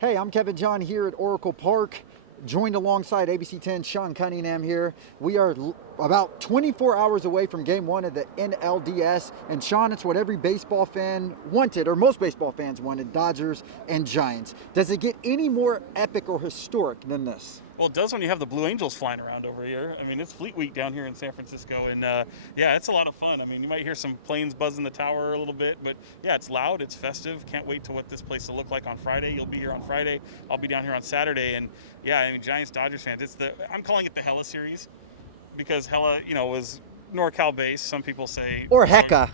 Hey, I'm Kevin John here at Oracle Park, joined alongside ABC10's Sean Cunningham here. We are about 24 hours away from game one of the NLDS. And Sean, it's what every baseball fan wanted, or most baseball fans wanted, Dodgers and Giants. Does it get any more epic or historic than this? Well, it does when you have the Blue Angels flying around over here. I mean, it's Fleet Week down here in San Francisco, and yeah, it's a lot of fun. I mean, you might hear some planes buzzing the tower a little bit, but yeah, it's loud, it's festive. Can't wait to what this place will look like on Friday. You'll be here on Friday. I'll be down here on Saturday, and yeah, I mean, Giants, Dodgers fans. I'm calling it the Hella series because Hella, was NorCal based. Some people say or Hecka.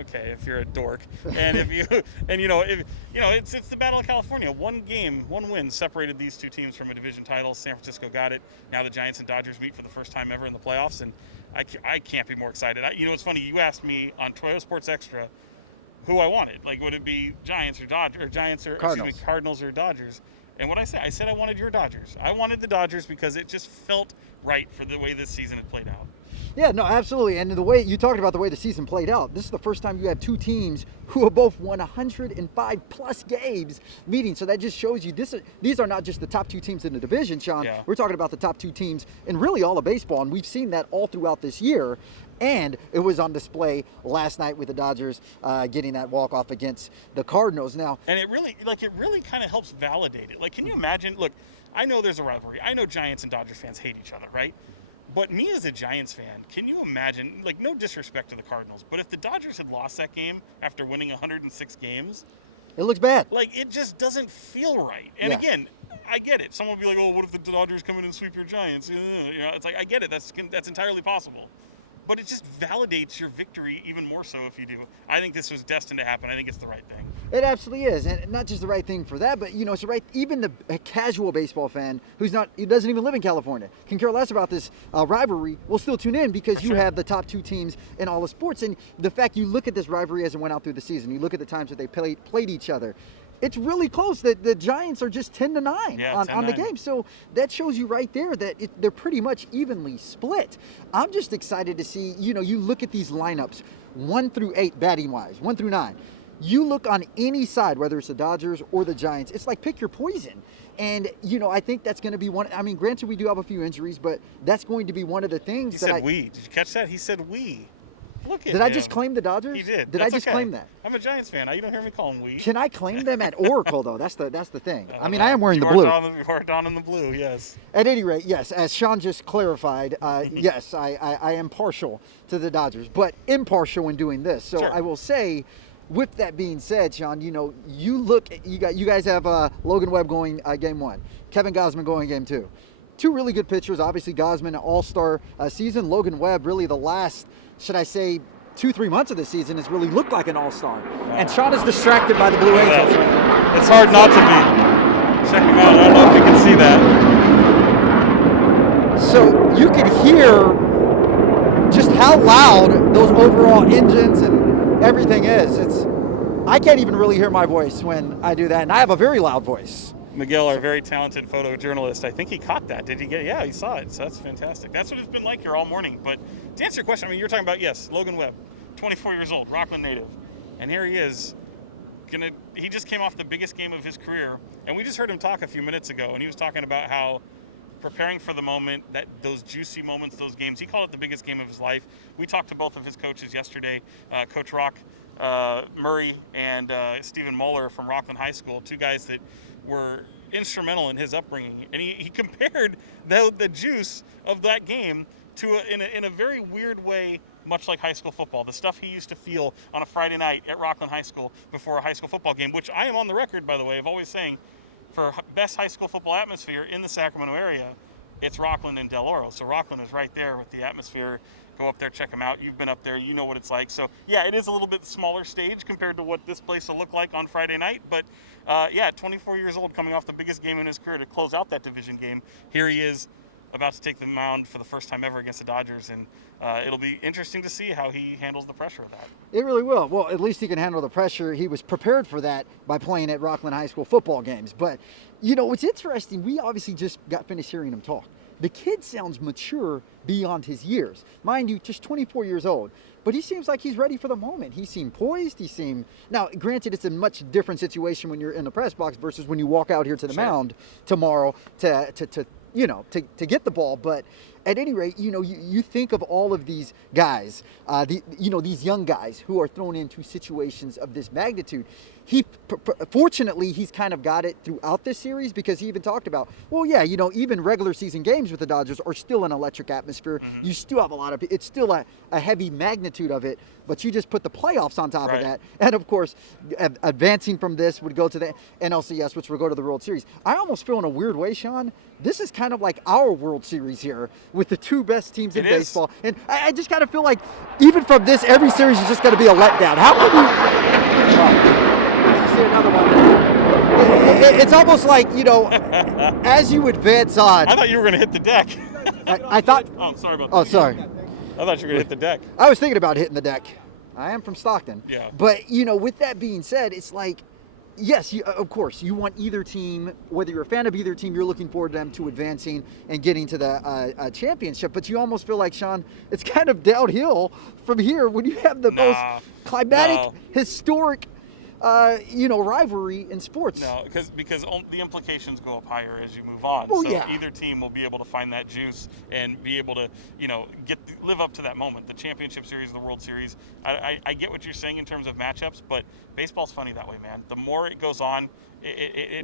Okay, if you're a dork, and if it's the Battle of California. One game, one win separated these two teams from a division title. San Francisco got it. Now the Giants and Dodgers meet for the first time ever in the playoffs, and I can't be more excited. It's funny. You asked me on Toyota Sports Extra who I wanted. Like, would it be Giants or Dodgers, or Cardinals or Dodgers? And what I said I wanted your Dodgers. I wanted the Dodgers because it just felt right for the way this season had played out. Yeah, no, absolutely. And the way you talked about the way the season played out, this is the first time you have two teams who have both won 105 plus games meeting. So that just shows you these are not just the top two teams in the division, Sean. Yeah. We're talking about the top two teams in really all of baseball, and we've seen that all throughout this year. And it was on display last night with the Dodgers getting that walk-off against the Cardinals. Now, and it really kind of helps validate it. Like, can you imagine? Look, I know there's a rivalry. I know Giants and Dodgers fans hate each other, right? But me as a Giants fan, can you imagine, like, no disrespect to the Cardinals, but if the Dodgers had lost that game after winning 106 games, it looks bad. Like, it just doesn't feel right. And yeah. Again, I get it. Someone will be like, "Oh, what if the Dodgers come in and sweep your Giants?" It's like, I get it. That's entirely possible. But it just validates your victory even more so if you do. I think this was destined to happen. I think it's the right thing. It absolutely is, and not just the right thing for that, but it's the right. Even a casual baseball fan who doesn't even live in California can care less about this rivalry will still tune in because you have the top two teams in all the sports, and the fact you look at this rivalry as it went out through the season, you look at the times that they played each other. It's really close. That the Giants are just 10-9 on the game, so that shows you right there that they're pretty much evenly split. I'm just excited to see. You look at these lineups, 1 through 8 batting wise, 1 through 9. You look on any side, whether it's the Dodgers or the Giants, it's like pick your poison. And, I think that's going to be one. I mean, granted, we do have a few injuries, but that's going to be one of the things he said we. Did you catch that? He said we. Look at Did I just claim the Dodgers? He did. Did I just claim that? I'm a Giants fan. You don't hear me call them we. Can I claim them at Oracle, though? That's the thing. I mean, I am wearing the blue. You are down in the blue, yes. At any rate, yes, as Sean just clarified, yes, I am partial to the Dodgers, but impartial in doing this. So sure. I will say, with that being said, Sean, you guys have Logan Webb going game one, Kevin Gausman going game two. Two really good pitchers. Obviously, Gausman, an all-star season. Logan Webb, really the last, should I say, 2-3 months of the season has really looked like an all-star. And Sean is distracted by the Blue Angels right now. It's hard not to be. Check him out. I don't know if you can see that. So you can hear just how loud those overall engines and everything is. I can't even really hear my voice when I do that, and I have a very loud voice. Miguel, our very talented photojournalist, I think he caught that. Did he get it? Yeah, he saw it. So that's fantastic. That's what it's been like here all morning. But to answer your question, I mean, you're talking about, yes, Logan Webb, 24 years old, Rockland native. And here he is. He just came off the biggest game of his career. And we just heard him talk a few minutes ago. And he was talking about how preparing for the moment, those juicy moments, those games, he called it the biggest game of his life. We talked to both of his coaches yesterday, Coach Rock Murray and Stephen Moeller from Rockland High School, two guys that were instrumental in his upbringing, and he compared the juice of that game to in a very weird way, much like high school football. The stuff he used to feel on a Friday night at Rockland High School before a high school football game, which I am on the record, by the way, of always saying, for best high school football atmosphere in the Sacramento area, it's Rockland and Del Oro. So Rockland is right there with the atmosphere. Go up there, check them out. You've been up there, you know what it's like. So yeah, it is a little bit smaller stage compared to what this place will look like on Friday night. But yeah, 24 years old, coming off the biggest game in his career to close out that division game. Here he is, about to take the mound for the first time ever against the Dodgers, and it'll be interesting to see how he handles the pressure of that. It really will. Well, at least he can handle the pressure. He was prepared for that by playing at Rockland High School football games. But, what's interesting, we obviously just got finished hearing him talk. the kid sounds mature beyond his years. Mind you, just 24 years old. But he seems like he's ready for the moment. He seemed poised. He seemed... Now, granted, it's a much different situation when you're in the press box versus when you walk out here to the mound tomorrow to get the ball. But at any rate, you think of all of these guys, these young guys who are thrown into situations of this magnitude. Fortunately, he's kind of got it throughout this series, because he even talked about, even regular season games with the Dodgers are still an electric atmosphere. Mm-hmm. You still have it's still a heavy magnitude of it, but you just put the playoffs on top of that. And of course, advancing from this would go to the NLCS, which would go to the World Series. I almost feel in a weird way, Sean, this is kind of like our World Series here with the two best teams in baseball. And I just kind of feel like even from this, every series is just going to be a letdown. How can you... another one. It's almost like, as you advance on. I thought you were going to hit the deck. I thought. Oh, sorry about that. Oh, sorry. I thought you were going to hit the deck. I was thinking about hitting the deck. I am from Stockton. Yeah. But, with that being said, it's like, yes, of course, you want either team, whether you're a fan of either team, you're looking forward to them to advancing and getting to the championship. But you almost feel like, Sean, it's kind of downhill from here when you have the most climatic, historic rivalry in sports. No, because the implications go up higher as you move on. Well, so yeah. Either team will be able to find that juice and be able to, live up to that moment. The championship series, the World Series. I get what you're saying in terms of matchups, but baseball's funny that way, man. The more it goes on,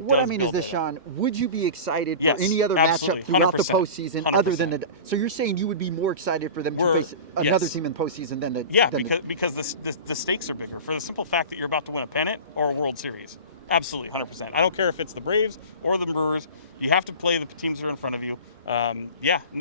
what I mean is this, Sean, would you be excited for any other absolutely. matchup throughout the postseason 100%. other than so you're saying you would be more excited for them to face another team in the postseason than the because the stakes are bigger for the simple fact that you're about to win a pennant or a World Series. Absolutely, 100%. I don't care if it's the Braves or the Brewers. You have to play the teams that are in front of you.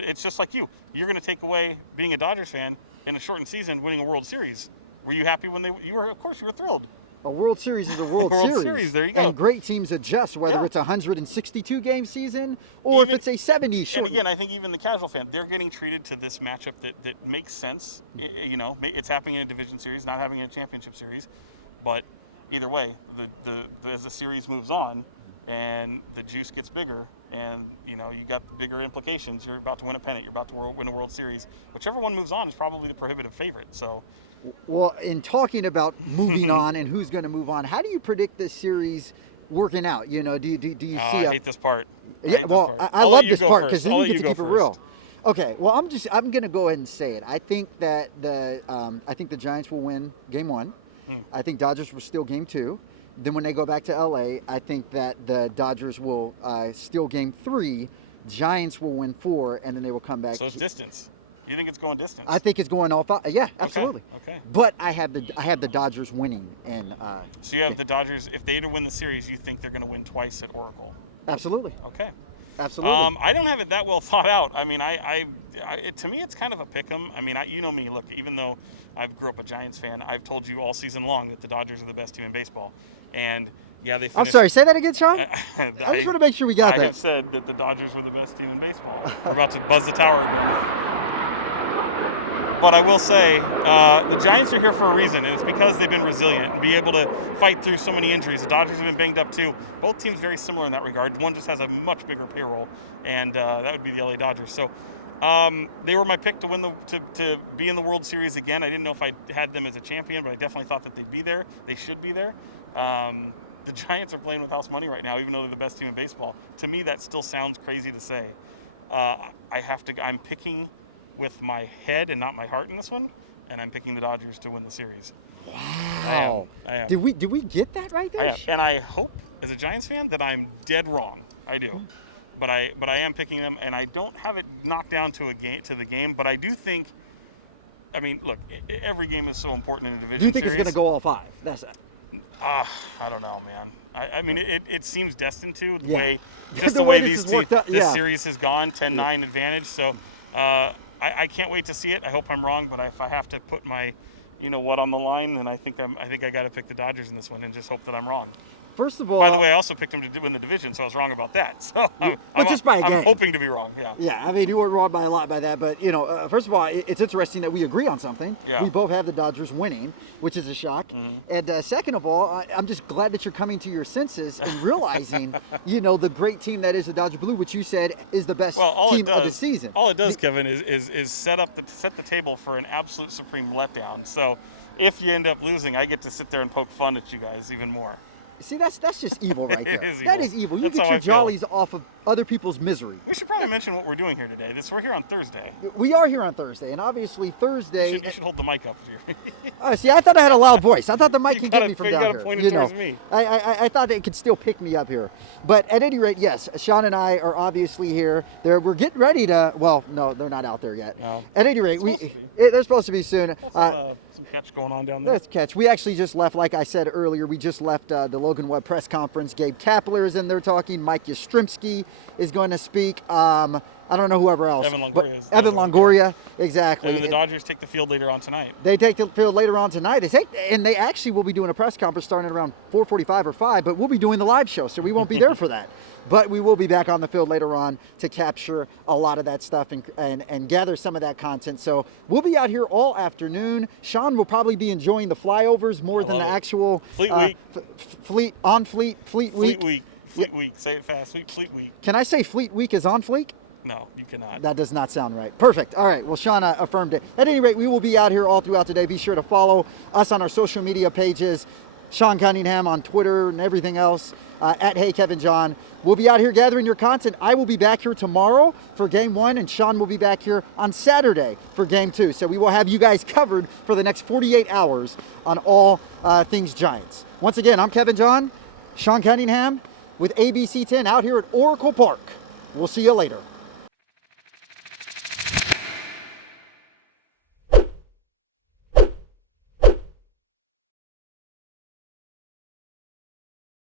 It's just like you. You're going to take away being a Dodgers fan in a shortened season, winning a World Series. Were you happy when you were? Of course, you were thrilled. A World Series is a World Series. There you go. And great teams adjust, whether it's a 162-game season or if it's a 70 short. And again, I think even the casual fan, they're getting treated to this matchup that makes sense. It's happening in a division series, not having a championship series. But either way, as the series moves on and the juice gets bigger and, you got bigger implications. You're about to win a pennant. You're about to win a World Series. Whichever one moves on is probably the prohibitive favorite. So... Well, in talking about moving on and who's going to move on, how do you predict this series working out? Do you see? I hate this part. I love this part because then you get to keep it real. Okay, well, I'm going to go ahead and say it. I think that the Giants will win Game 1. I think Dodgers will steal Game 2. Then when they go back to LA, I think that the Dodgers will steal Game 3. Giants will win 4, and then they will come back. So it's distance. You think it's going distance? I think it's going all 5. Yeah, absolutely. Okay. But I have the Dodgers winning, and so you have the Dodgers. If they win the series, you think they're going to win twice at Oracle? Absolutely. Okay. Absolutely. I don't have it that well thought out. I mean, to me, it's kind of a pick-em. I mean, you know me. Look, even though I grew up a Giants fan, I've told you all season long that the Dodgers are the best team in baseball, and. Yeah, they finished. I'm sorry, say that again, Sean? I just want to make sure we got that. I have said that the Dodgers were the best team in baseball. We're about to buzz the tower. But I will say, the Giants are here for a reason, and it's because they've been resilient and be able to fight through so many injuries. The Dodgers have been banged up too. Both teams very similar in that regard. One just has a much bigger payroll, and that would be the LA Dodgers. So they were my pick to win to be in the World Series again. I didn't know if I had them as a champion, but I definitely thought that they'd be there. They should be there. The Giants are playing with house money right now, even though they're the best team in baseball. To me, that still sounds crazy to say. I'm picking with my head and not my heart in this one, and I'm picking the Dodgers to win the series. Wow. I am. Did we get that right there? I am. And I hope, as a Giants fan, that I'm dead wrong. I do. But I am picking them, and I don't have it knocked down to the game, but I do think, I mean, look, every game is so important in a division series. Do you think it's going to go all 5? That's it. I don't know, man. I mean, it seems destined to the way this series has gone, 10-9 advantage. So I can't wait to see it. I hope I'm wrong, but if I have to put my, on the line, then I think I got to pick the Dodgers in this one and just hope that I'm wrong. First of all, by the way, I also picked them to win the division, so I was wrong about that. So but just by a game. I'm hoping to be wrong. Yeah. Yeah, I mean, you were wrong by a lot by that, but first of all, it's interesting that we agree on something. Yeah. We both have the Dodgers winning, which is a shock. And second of all, I'm just glad that you're coming to your senses and realizing, the great team that is the Dodger Blue, which you said is the best team of the season. All it does, Kevin, is set the table for an absolute supreme letdown. So if you end up losing, I get to sit there and poke fun at you guys even more. See, that's just evil right there. It is That is evil. You That's get how your I feel. jollies off of other people's misery. We should probably mention what we're doing here today. We're here on Thursday. We are here on Thursday, and obviously Thursday. You should hold the mic up here. See, I thought I had a loud voice. I thought the mic You can gotta- get me from you down gotta here. point it towards me. I thought it could still pick me up here. But at any rate, yes, Sean and I are obviously here. We're getting ready to. Well, no, they're not out there yet. No. At any rate, they're supposed to be soon. Some catch going on down there. Let's catch. We actually just left, like I said earlier, we just left the Logan Webb press conference. Gabe Kapler is in there talking. Mike Yastrzemski is going to speak. I don't know whoever else. Evan Longoria but is the Evan other one. Longoria, exactly. And then the Dodgers take the field later on tonight. They take the field later on tonight. And they actually will be doing a press conference starting at around 4:45 or 5, but we'll be doing the live show, so we won't be there for that. But we will be back on the field later on to capture a lot of that stuff and gather some of that content. So we'll be out here all afternoon. Sean will probably be enjoying the flyovers more than the actual Fleet Week. Fleet Week. Fleet Week. Fleet Week. Say it fast. Fleet Week. Can I say Fleet Week is on fleek? No, you cannot. That does not sound right. Perfect. All right. Well, Sean affirmed it. At any rate, we will be out here all throughout the day. Be sure to follow us on our social media pages. Sean Cunningham on Twitter and everything else, at Hey Kevin John. We'll be out here gathering your content. I will be back here tomorrow for Game 1, and Sean will be back here on Saturday for Game 2. So we will have you guys covered for the next 48 hours on all things Giants. Once again, I'm Kevin John, Sean Cunningham with ABC10 out here at Oracle Park. We'll see you later.